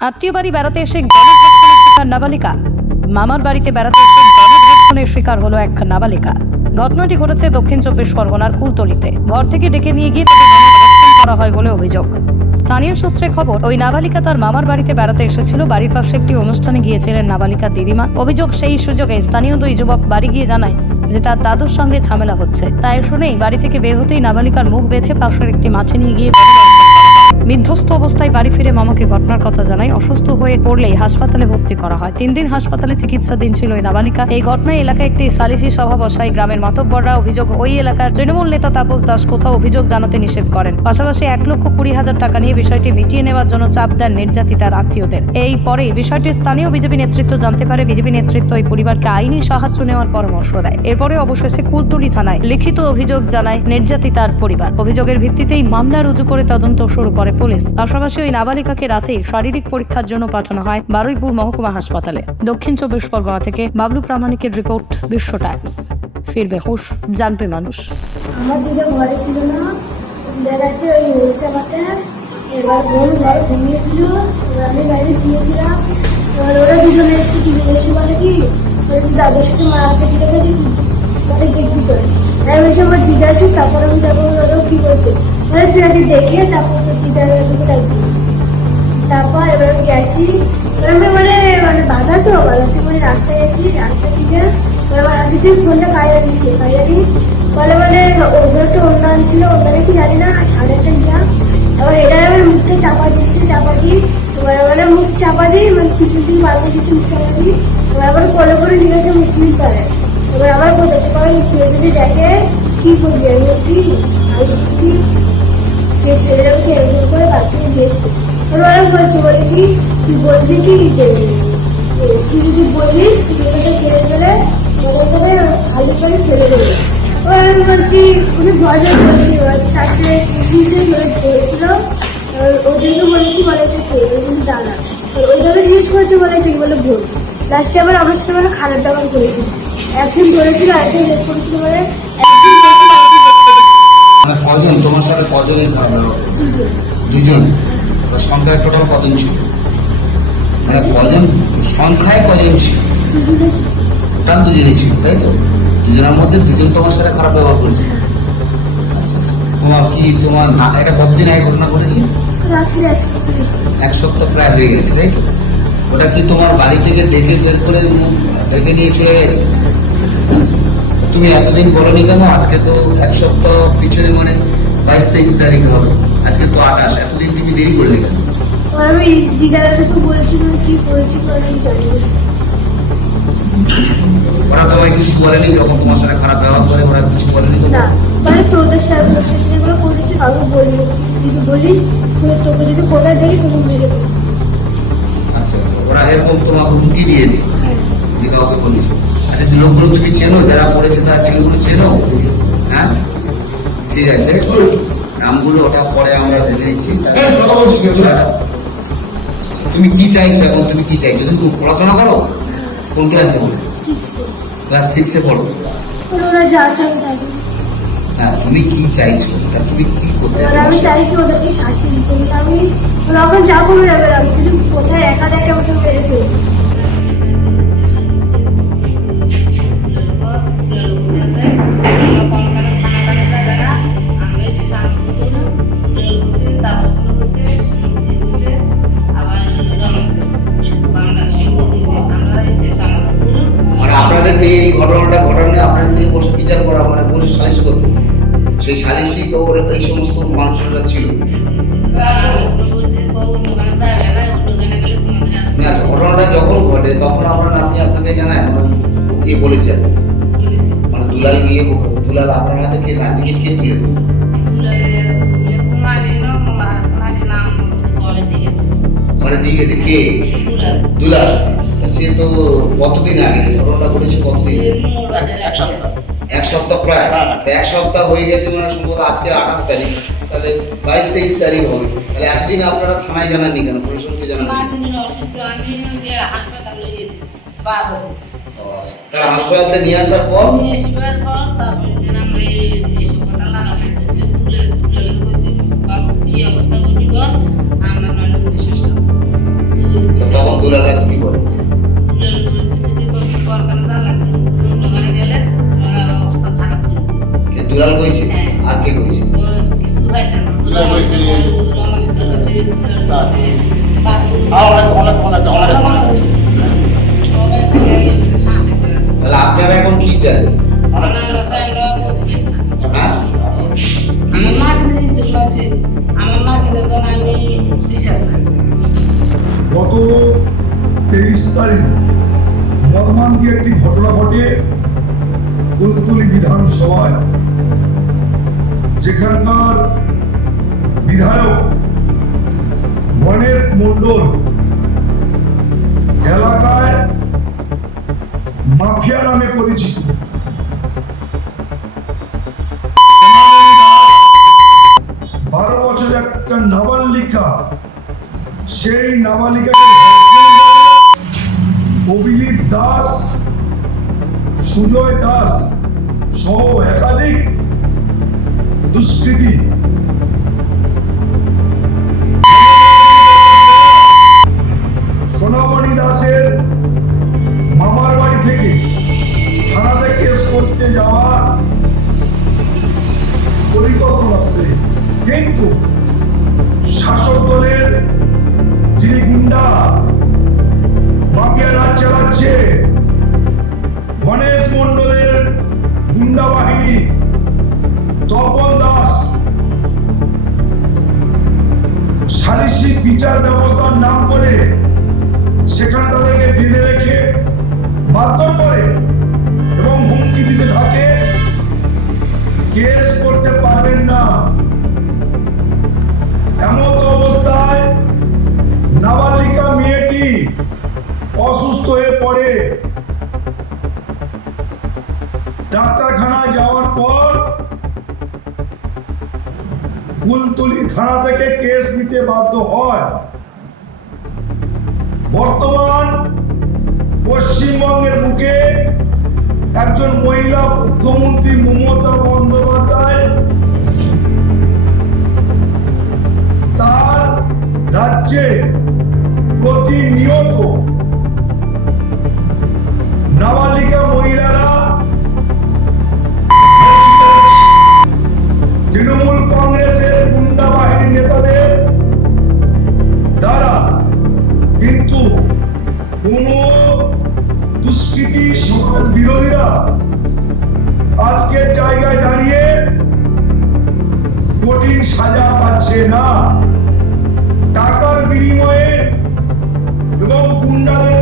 আত্মীয় বাড়ি বেড়াতে এসে গণধর্ষণের শিকার নাবালিকা। মামার বাড়িতে বেড়াতে এসে গণধর্ষণের শিকার হলো এক নাবালিকা। ঘটনাটি ঘটেছে দক্ষিণ চব্বিশ পরগনার কুলতলিতে। ঘর থেকে ডেকে নিয়ে গিয়ে তাকে গণধর্ষণ করা হয় বলে অভিযোগ। স্থানীয় সূত্রে খবর, ওই নাবালিকা তার মামার বাড়িতে বেড়াতে এসেছিল। বাড়ির পাশে একটি অনুষ্ঠানে গিয়েছিলেন নাবালিকার দিদিমা। অভিযোগ সেই সুযোগে স্থানীয় দুই যুবক বাড়ি গিয়ে জানায় যে তার দাদুর সঙ্গে ঝামেলা হচ্ছে। তাই শুনেই বাড়ি থেকে বের হতেই নাবালিকার মুখ বেঁধে পাশের একটি মাঠে নিয়ে গিয়ে গণধর্ষণ। বিধ্বস্ত অবস্থায় বাড়ি ফিরে মামাকে ঘটনার কথা জানাই অসুস্থ হয়ে পড়লেই হাসপাতালে ভর্তি করা হয়। তিন দিন হাসপাতালে চিকিৎসাধীন ছিল ওই নাবালিকা। এই ঘটনায় এলাকায় একটি সালিসি সভা বসায় গ্রামের মাতব্বররা অভিযোগ ওই এলাকার তৃণমূল নেতা তাপস দাস কোথাও অভিযোগ জানাতে নিষেধ করেন। পাশাপাশি এক লক্ষ কুড়ি হাজার টাকা নিয়ে বিষয়টি মিটিয়ে নেওয়ার জন্য চাপ দেন নির্যাতিতার আত্মীয়দের। এই পরে বিষয়টি স্থানীয় বিজেপি নেতৃত্ব জানতে পারে। বিজেপি নেতৃত্ব ওই পরিবারকে আইনি সাহায্য নেওয়ার পরামর্শ দেয়। এরপরে অবশেষে কুলতুলি থানায় লিখিত অভিযোগ জানায় নির্যাতিতার পরিবার। অভিযোগের ভিত্তিতেই মামলা রুজু করে তদন্ত শুরু করে পুলিশ। পাশাপাশি ওই নাবালিকাকে রাতে শারীরিক পরীক্ষার জন্য পাঠানো হয় বারুইপুর মহকুমা হাসপাতালে। দক্ষিণ চব্বিশ পরগনা থেকে বাবলু প্রামাণিকের রিপোর্ট, বিশ্ব টাইমস। ফিরবে হুশ জাগবে মানুষ। আমার ঘরে ছিল না এবার বোন ঘুমিয়েছিল আমি বাইরে শুয়েছিলাম। এবার ওরা দুজনে এসে কি বলেছে বলে কি? সাথে গেছে কি? দেখবি আমি তারপর আমি যাব ওরাও কি বলছে? আগে দেখে তারপর তোর দিদার তারপর এবার গেছি। এবার আমি মানে মানে বাধা তো বাধাতে মানে রাস্তায় গেছি রাস্তা থেকে আমার হাতে দিয়ে ফোনটা কাইয়া দিচ্ছে কাইয়া দিই বলে মানে ওদের একটা অনুদান ছিল ওখানে কি জানি না, সাড়ে একটা এবার এটা আমার মুখে চাপা দিচ্ছে, চাপা দিই এবার মানে মুখ চাপা দিই মানে কিছু দিন বাড়তে কিছু মুখ চাপা দিই এবার আবার কোলে করে নিয়ে গেছে মুসলিম পাড়ে এবার আবার কয় কেউ যদি দেখে, কি করবি? আমি কি আমি কি যে ছেলেটাকে এরকম করে বাদ দিয়েছে এবার ওরা বলছে, বলে, কি তুই বলবি কি যে তুই যদি বলিস এটাকে কেড়ে ফেলে মনে করে খালি করে ফেলে দেবে। এবার আমি বলছি, উনি ভয় বলছি চারটে ধরে ধরেছিল ওদেরকে বলেছি, বলে যে কে ওই দাদা এবার ওদেরকে জিজ্ঞেস করছে, বলে, ঠিক বলে ভুল। লাস্টে আবার আমার সাথে মানে খারাপ দাবার করেছিল একজন ধরেছিল আরেকজন হেল্প করেছিল বলে, একজন মানে কজন তোমার সাথে কজনের ব্যবহার দুজন। সংখ্যায় টোটাল কজন ছিল? মানে কজন? সংখ্যায় কজন ছিল? টোটাল দুজনই ছিল, তাই তো? দুজনের মধ্যে দুজন তোমার সাথে খারাপ ব্যবহার করেছে। আচ্ছা আচ্ছা। তোমার কি তোমার না এটা কতদিন আগে ঘটনা ঘটেছে? এক সপ্তাহ প্রায় হয়ে গেছে, তাই তো? ওটা কি তোমার বাড়ি থেকে ডেকে বের করে ডেকে নিয়ে চলে গেছে। তুমি এতদিন বলনি কেন? আজকে তো এক সপ্তাহ পিছনে মানে বাইশ তেইশ তারিখ হবে। আজকে তো আঠাশ এতদিন তুমি দেরি করলে কেন? আমি দিদাদাকে বলেছিলাম কি করেছি আমি ওরা তোমায় কিছু বলেনি যখন তোমার সাথে খারাপ ব্যবহার করে ওরা কিছু বলেনি তো? না মানে তোদের সাথে তোর সাথে যেগুলো করেছে কাউকে বলবি যদি বলিস তোকে যদি কোথায় দেখি তোকে মেরে দেবো। আচ্ছা আচ্ছা ওরা এরকম তোমাকে হুমকি দিয়েছে। হ্যাঁ। কাউকে বলিস। আচ্ছা লোকগুলো তুমি চেনো? যারা করেছে তারা ছেলেগুলো চেনো? হ্যাঁ? ঠিক আছে। নামগুলো ওটা পরে আমরা দেখে নিচ্ছি। তুমি কি চাইছো এখন তুমি কি চাইছো? তুমি পড়াশোনা করো? কোন ক্লাসে পড়ো? ক্লাস সিক্সে পড়ো। আর ওরা যা চাই না তুমি কি চাইছো? তা তুমি কি করতে আমি চাই কি ওদেরকে শাস্তি দিতে। আমি ওরা যা করবে আমি যদি কোথায় একা দেখে ওকে মেরে ফেলব। আপনাদের নিয়ে এই ঘটনাটা ঘটনা আপনাদের নিয়ে বসে বিচার করা মানে বসে সালিশ করবে। সেই সালিশি ওরা এই সমস্ত মানুষরা ছিল। আচ্ছা, ঘটনাটা যখন ঘটে তখন আমরা আপনাকে মানে কে বলেছে মানে দুলাল গিয়ে দুলাল আপনার হাতে কে নাতনিকে কে তুলে মানে দিয়ে গেছে কে? দুলাল। সে তো কতদিন আগে? ঘটনাটা ঘটেছে কতদিন? এক সপ্তাহ। প্রায়? এক সপ্তাহ হয়ে গেছে মানে সম্ভবত আজকে আঠাশ তারিখ। তাহলে বাইশ তেইশ তারিখ হবে। তাহলে এতদিন আপনারা থানায় জানাননি কেন? প্রশাসনকে জানাননি আচ্ছা। তাহলে হাসপাতালে নিয়ে আসার পর? দুলাল দাস কি বলে? হ্যাঁ? গত তেইশ তারিখ মর্মান্তি একটি ঘটনা ঘটে কুলতলি বিধানসভায়। যেখানকার বিধায়ক গণেশ মণ্ডল এলাকায় নামে পরিচিত। বারো বছর একটা নাবালিকা, সেই নাবালিকাকে অভিজিৎ দাস, সুজয় দাস সহ একাধিক দুষ্কৃতি। সোনামণি দাসের ডাক্তারখানায় যাওয়ার পর কুলতলি থানা থেকে কেস নিতে বাধ্য হয়। বর্তমান পশ্চিমবঙ্গের বুকে একজন মহিলা মুখ্যমন্ত্রী সকল বিরোধীরা আজকে জায়গায় দাঁড়িয়ে কঠিন সাজা পাচ্ছে না। টাকার বিনিময়ে এবং গুন্ডাদের